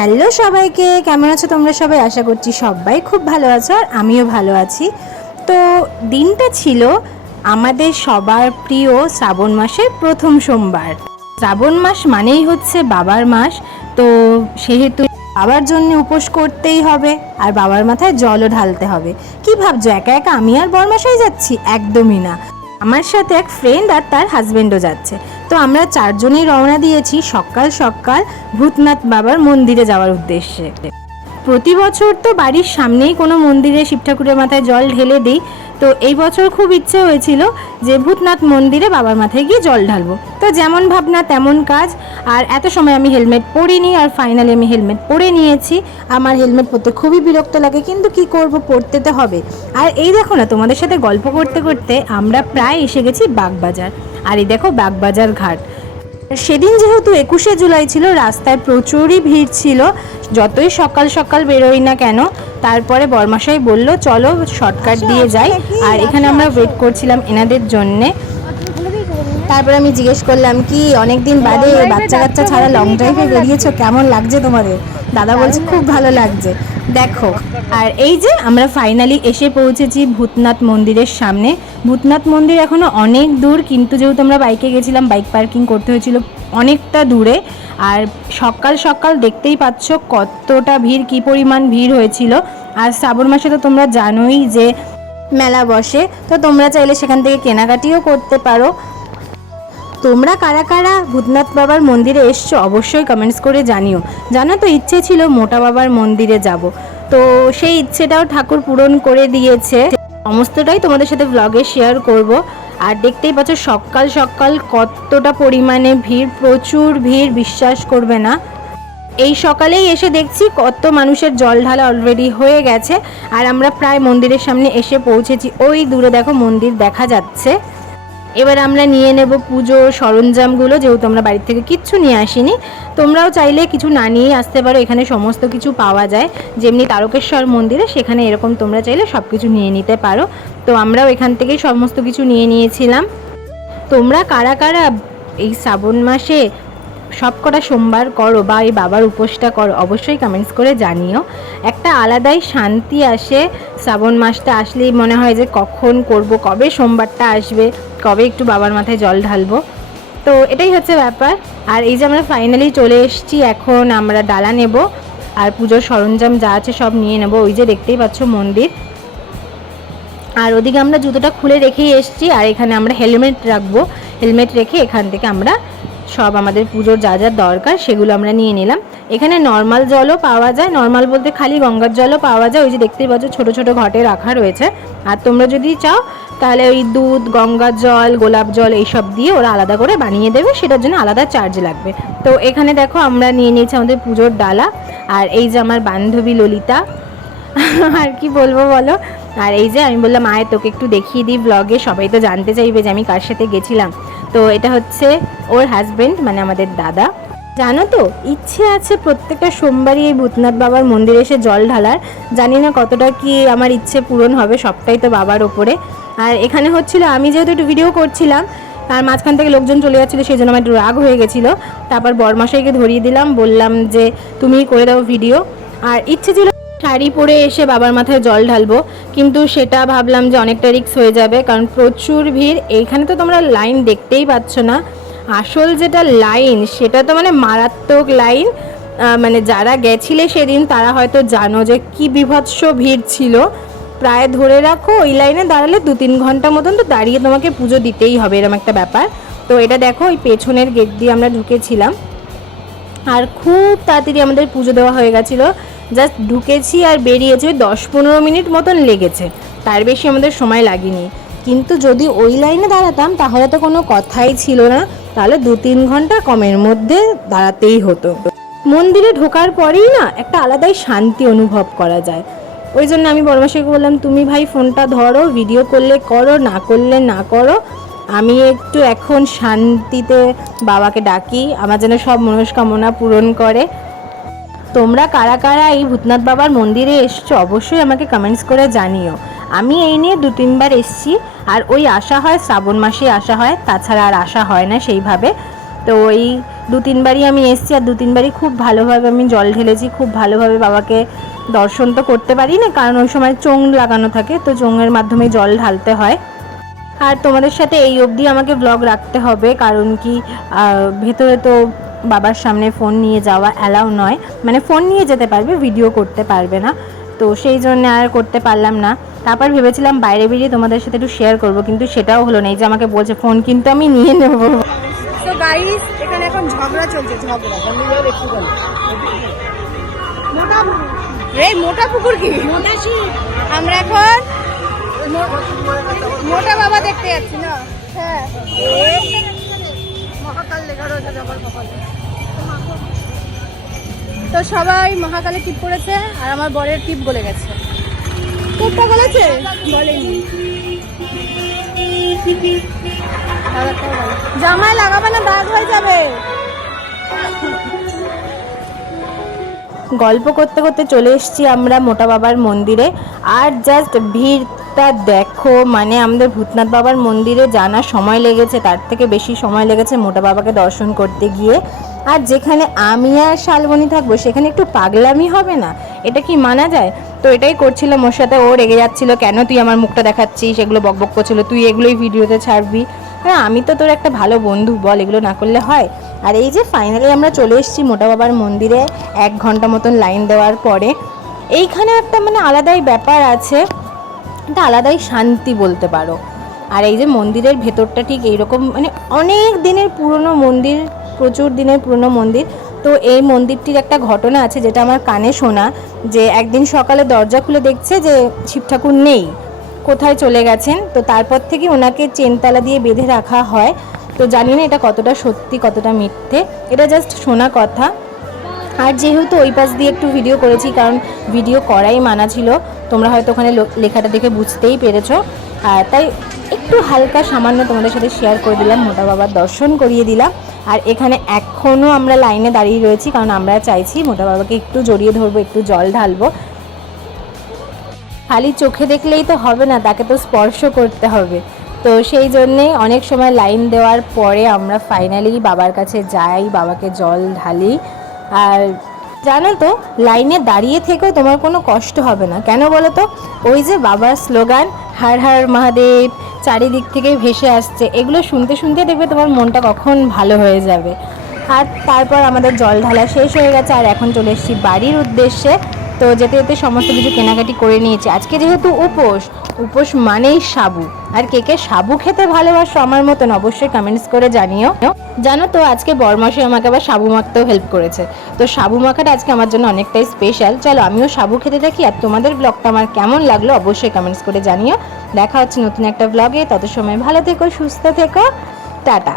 Hello সবাইকে, কেমন আছো তোমরা সবাই? আশা করছি সবাই খুব ভালো আছো আর আমিও ভালো আছি। তো দিনটা ছিল আমাদের সবার প্রিয় শ্রাবণ মাসের প্রথম সোমবার। শ্রাবণ মাস মানেই হচ্ছে বাবার মাস, তো সেহেতু বাবার জন্য উপোস করতেই হবে আর বাবার মাথায় জলও ঢালতে হবে। কি ভাবছো একা একা আমি আর বরমাসাই যাচ্ছি? একদমই না, আমার সাথে এক ফ্রেন্ড আর তার হাজবেন্ডও যাচ্ছে। তো আমরা চারজনেই রওনা দিয়েছি সকাল সকাল ভূতনাথ বাবার মন্দিরে যাওয়ার উদ্দেশ্যে। প্রতি বছর তো বাড়ির সামনেই কোনো মন্দিরে শিব ঠাকুরের মাথায় জল ঢেলে দিই, তো এই বছর খুব ইচ্ছে হয়েছিল যে ভূতনাথ মন্দিরে বাবার মাথায় গিয়ে জল ঢালবো। তো যেমন ভাবনা তেমন কাজ, আর এত সময় আমি হেলমেট পরিনি আর ফাইনালি আমি হেলমেট পরে নিয়েছি। আমার হেলমেট পরতে খুবই বিরক্ত লাগে, কিন্তু কি করব, পরতে তো হবে। আর এই দেখো না, তোমাদের সাথে গল্প করতে করতে আমরা প্রায় এসে গেছি বাগবাজার। আর এই দেখো বাগবাজার ঘাট। সেদিন যেহেতু 21শে জুলাই ছিল, রাস্তায় প্রচুরই ভিড় ছিল। যতই সকাল সকাল বেরোই না কেন, তারপরে বরমাশাই বলল চলো শর্টকাট দিয়ে যাই। আর এখানে আমরা ওয়েট করছিলাম এনাদের জন্যে। তারপরে আমি জিজ্ঞেস করলাম কি অনেক দিন বাদে বাচ্চা কাচ্চা ছাড়া লং ড্রাইভে বেরিয়েছো, কেমন লাগছে তোমাদের? দাদা বলছে খুব ভালো লাগছে। দেখো, আর এই যে আমরা ফাইনালি এসে পৌঁছেছি ভূতনাথ মন্দিরের সামনে। ভূতনাথ মন্দির এখনও অনেক দূর, কিন্তু যেহেতু আমরা বাইকে গেছিলাম বাইক পার্কিং করতে হয়েছিল অনেকটা দূরে। আর সকাল সকাল দেখতেই পাচ্ছ কতটা ভিড়, কী পরিমাণ ভিড় হয়েছিল। আর শ্রাবণ মাসে তো তোমরা জানোই যে মেলা বসে, তো তোমরা চাইলে সেখান থেকে কেনাকাটিও করতে পারো। তোমরা কারা কারা ভূতনাথ বাবার মন্দিরে এসছো অবশ্যই কমেন্টস করে জানিও। জানো তো ইচ্ছে ছিল মোটা বাবার মন্দিরে যাব, তো সেই ইচ্ছেটাও ঠাকুর পূরণ করে দিয়েছে। সমস্তটাই তোমাদের সাথে ব্লগে শেয়ার করব। আর দেখতেই পাচ্ছ সকাল সকাল কতটা পরিমাণে ভিড়, প্রচুর ভিড়, বিশ্বাস করবে না। এই সকালেই এসে দেখছি কত মানুষের জল ঢালা অলরেডি হয়ে গেছে। আর আমরা প্রায় মন্দিরের সামনে এসে পৌঁছেছি। ওই দূরে দেখো মন্দির দেখা যাচ্ছে। এবার আমরা নিয়ে নেব পুজোর সরঞ্জামগুলো, যেহেতু আমরা বাড়ি থেকে কিচ্ছু নিয়ে আসিনি। তোমরাও চাইলে কিছু না নিয়েই আসতে পারো, এখানে সমস্ত কিছু পাওয়া যায়। যেমনি তারকেশ্বর মন্দিরে সেখানে এরকম তোমরা চাইলে সব কিছু নিয়ে নিতে পারো। তো আমরাও এখান থেকেই সমস্ত কিছু নিয়ে নিয়েছিলাম। তোমরা কারা কারা এই শ্রাবণ মাসে সব কটা সোমবার করো বা এই বাবার উপোসটা করো অবশ্যই কমেন্টস করে জানিও। একটা আলাদাই শান্তি আসে শ্রাবণ মাসটা আসলেই, মনে হয় যে কখন করব, কবে সোমবারটা আসবে, কবে একটু বাবার মাথায় জল ঢালবো। তো এটাই হচ্ছে ব্যাপার। আর এই যে আমরা ফাইনালি চলে এসেছি, এখন আমরা ডালা নেব আর পুজোর সরঞ্জাম যা আছে সব নিয়ে নেব। ওই যে দেখতেই পাচ্ছ মন্দির, আর ওদিকে আমরা জুতোটা খুলে রেখেই এসেছি। আর এখানে আমরা হেলমেট রাখবো, হেলমেট রেখে এখান থেকে আমরা সব আমাদের পুজোর যা যা দরকার সেগুলো আমরা নিয়ে নিলাম। এখানে নর্মাল জলও পাওয়া যায়, নর্মাল বলতে খালি গঙ্গার জলও পাওয়া যায়। ওই যে দেখতেই পাচ্ছ ছোটো ছোটো ঘটে রাখা রয়েছে। আর তোমরা যদি চাও তাহলে ওই দুধ, গঙ্গার জল, গোলাপ জল এইসব দিয়ে ওরা আলাদা করে বানিয়ে দেবে, সেটার জন্য আলাদা চার্জ লাগবে। তো এখানে দেখো আমরা নিয়ে নিয়েছি আমাদের পুজোর ডালা। আর এই যে আমার বান্ধবী ললিতা, আর কি বলবো বলো। আর এই যে আমি বললাম আয় তোকে একটু দেখিয়ে দিই ব্লগে, সবাই তো জানতে চাইবে যে আমি কার সাথে গেছিলাম। তো এটা হচ্ছে ওর হাজব্যান্ড, মানে আমাদের দাদা। জানো তো ইচ্ছে আছে প্রত্যেকটা সোমবারই এই ভূতনাথ বাবার মন্দিরে এসে জল ঢালার। জানি না কতটা কি আমার ইচ্ছে পূরণ হবে, সবটাই তো বাবার ওপরে। আর এখানে হচ্ছিল আমি যেহেতু একটু ভিডিও করছিলাম, তার মাঝখান থেকে লোকজন চলে যাচ্ছিলো, সেই জন্য আমার একটু রাগ হয়ে গেছিলো। তারপর বরমাশাইকে ধরিয়ে দিলাম, বললাম যে তুমিই করে দাও ভিডিও। আর ইচ্ছে ছিল শাড়ি পরে এসে বাবার মাথায় জল ঢালবো, কিন্তু সেটা ভাবলাম যে অনেকটা রিস্ক হয়ে যাবে, কারণ প্রচুর ভিড়। এইখানে তো তোমরা লাইন দেখতেই পাচ্ছ না, আসল যেটা লাইন সেটা তো মানে মারাত্মক লাইন। মানে যারা গেছিলে সেদিন তারা হয়তো জানো যে কি বিভৎস ভিড় ছিল। প্রায় ধরে রাখো ওই লাইনে দাঁড়ালে 2-3 ঘন্টা মতন তো দাঁড়িয়ে তোমাকে পুজো দিতেই হবে, এরকম একটা ব্যাপার। তো এটা দেখো ওই পেছনের গেট দিয়ে আমরা ঢুকেছিলাম, আর খুব তাড়াতাড়ি আমাদের পুজো দেওয়া হয়ে গেছিলো। জাস্ট ঢুকেছি আর বেরিয়েছি, 10-15 মিনিট মতন লেগেছে, তার বেশি আমাদের সময় লাগেনি। কিন্তু যদি ওই লাইনে দাঁড়াতাম তাহলে তো কোনো কথাই ছিল না, তাহলে 2-3 ঘন্টা কমের মধ্যে দাঁড়াতেই হতো। মন্দিরে ঢোকার পরেই না একটা আলাদাই শান্তি অনুভব করা যায়। ওই জন্য আমি বড়মাশাইকে বললাম তুমি ভাই ফোনটা ধরো, ভিডিও করলে করো, না করলে না করো, আমি একটু এখন শান্তিতে বাবাকে ডাকি, আমার যেন সব মনস্কামনা পূরণ করে। তোমরা কারা কারা এই ভূতনাথ বাবার মন্দিরে এসছো অবশ্যই আমাকে কমেন্টস করে জানিও। আমি এই নিয়ে 2-3 বার এসেছি, আর ওই আসা হয় শ্রাবণ মাসে আসা হয়, তাছাড়া আর আসা হয় না সেইভাবে। তো ওই 2-3 বারই আমি এসেছি, আর 2-3 বারই খুব ভালোভাবে আমি জল ঢেলেছি, খুব ভালোভাবে বাবাকে দর্শন তো করতে পারি না, কারণ ওই সময় চোঙ লাগানো থাকে, তো চোঙের মাধ্যমে জল ঢালতে হয়। আর তোমাদের সাথে এই অবধি আমাকে ব্লগ রাখতে হবে, কারণ কি ভেতরে তো বাবার সামনে ফোন নিয়ে যাওয়া অ্যালাউ নয়, মানে ফোন নিয়ে যেতে পারবে, ভিডিও করতে পারবে না, তো সেই জন্য আর করতে পারলাম না। তারপর ভেবেছিলাম বাইরে বেরিয়ে তোমাদের সাথে একটু শেয়ার করব, কিন্তু সেটাও হলো না। এই যে আমাকে বলছে ফোন কিন্তু আমি নিয়ে নেব। তো গাইস, এখানে এখন ঝগড়া চলছে, মোটা পুকুর কি মোটা শিব, আমরা এখন মোটা বাবা দেখতে যাচ্ছি না। হ্যাঁ, মহাকাল লেখা রয়েছে জবার কপালে। তো সবাই মহাকালে টিপ পড়েছে, আর আমার বরের টিপ গলে গেছে। টিপটা গলেছে বলেনি, জামায় লাগাবে না, দাগ হয়ে যাবে। গল্প করতে করতে চলে এসেছি আমরা মোটা বাবার মন্দিরে, আর জাস্ট ভিড়টা দেখো, মানে আমাদের ভূতনাথ বাবার মন্দিরে জানার সময় লেগেছে, তার থেকে বেশি সময় লেগেছে মোটা বাবাকে দর্শন করতে গিয়ে। আর যেখানে আমি আর শালবনি থাকবো সেখানে একটু পাগলামি হবে না, এটা কি মানা যায়? তো এটাই করছিলাম ওর সাথে, ও রেগে যাচ্ছিল, কেন তুই আমার মুখটা দেখাচ্ছিস, এগুলো বকবক করছিল, তুই এগুলোই ভিডিওতে ছাড়বি। হ্যাঁ, আমি তো তোর একটা ভালো বন্ধু, বল এগুলো না করলে হয়? আর এই যে ফাইনালি আমরা চলে এসেছি মোটা বাবার মন্দিরে 1 ঘন্টা মতন লাইন দেওয়ার পরে। এইখানে একটা মানে আলাদাই ব্যাপার আছে, একটা আলাদাই শান্তি বলতে পারো। আর এই যে মন্দিরের ভেতরটা ঠিক এইরকম, মানে অনেক দিনের পুরনো মন্দির, প্রচুর দিনের পুরনো মন্দির। তো এই মন্দিরটির একটা ঘটনা আছে যেটা আমার কানে শোনা, যে একদিন সকালে দরজা খুলে দেখছে যে শিব ঠাকুর নেই, কোথায় চলে গেছেন। তো তারপর থেকে ওনাকে চেনতালা দিয়ে বেঁধে রাখা হয়। তো জানি না এটা কতটা সত্যি কতটা মিথ্যে, এটা জাস্ট শোনা কথা। আর যেহেতু ওই পাশ দিয়ে একটু ভিডিও করেছি, কারণ ভিডিও করাই মানা ছিল, তোমরা হয়তো ওখানে লেখাটা দেখে বুঝতেই পেরেছো, আর তাই একটু হালকা সামান্য তোমাদের সাথে শেয়ার করে দিলাম, মোটা বাবার দর্শন করিয়ে দিলাম। আর এখানে এখনও আমরা লাইনে দাঁড়িয়ে রয়েছি, কারণ আমরা চাইছি মোটা বাবাকে একটু জড়িয়ে ধরবো, একটু জল ঢালবো। খালি চোখে দেখলেই তো হবে না, তাকে তো স্পর্শ করতে হবে। তো সেই জন্যে অনেক সময় লাইন দেওয়ার পরে আমরা ফাইনালি বাবার কাছে যাই, বাবাকে জল ঢালি। আর জানো তো, লাইনে দাঁড়িয়ে থেকেও তোমার কোনো কষ্ট হবে না, কেন বলো তো? ওই যে বাবার স্লোগান হর হর মহাদেব চারিদিক থেকে ভেসে আসছে, এগুলো শুনতে শুনতে দেখবে তোমার মনটা কখন ভালো হয়ে যাবে। আর তারপর আমাদের জল ঢালা শেষ হয়ে গেছে, আর এখন চলে এসেছি বাড়ির উদ্দেশ্যে। তো যেতে যেতে সমস্ত কিছু কেনাকাটি করে নিয়েছি। আজকে যেহেতু উপোস মানেই সাবু, আর কে কে সাবু খেতে ভালোবাসো আমার মতন অবশ্যই কমেন্টস করে জানিও। জানো তো, আজকে বরমাসে আমাকে আবার সাবু মাখতেও হেল্প করেছে, তো সাবু মাখাটা আজকে আমার জন্য অনেকটাই স্পেশাল। চলো আমিও সাবু খেতে থাকি, আর তোমাদের ব্লগটা আমার কেমন লাগলো অবশ্যই কমেন্টস করে জানিও। দেখা হচ্ছে নতুন একটা ব্লগে, তত সময় ভালো থেকো, সুস্থ থেকো, টাটা।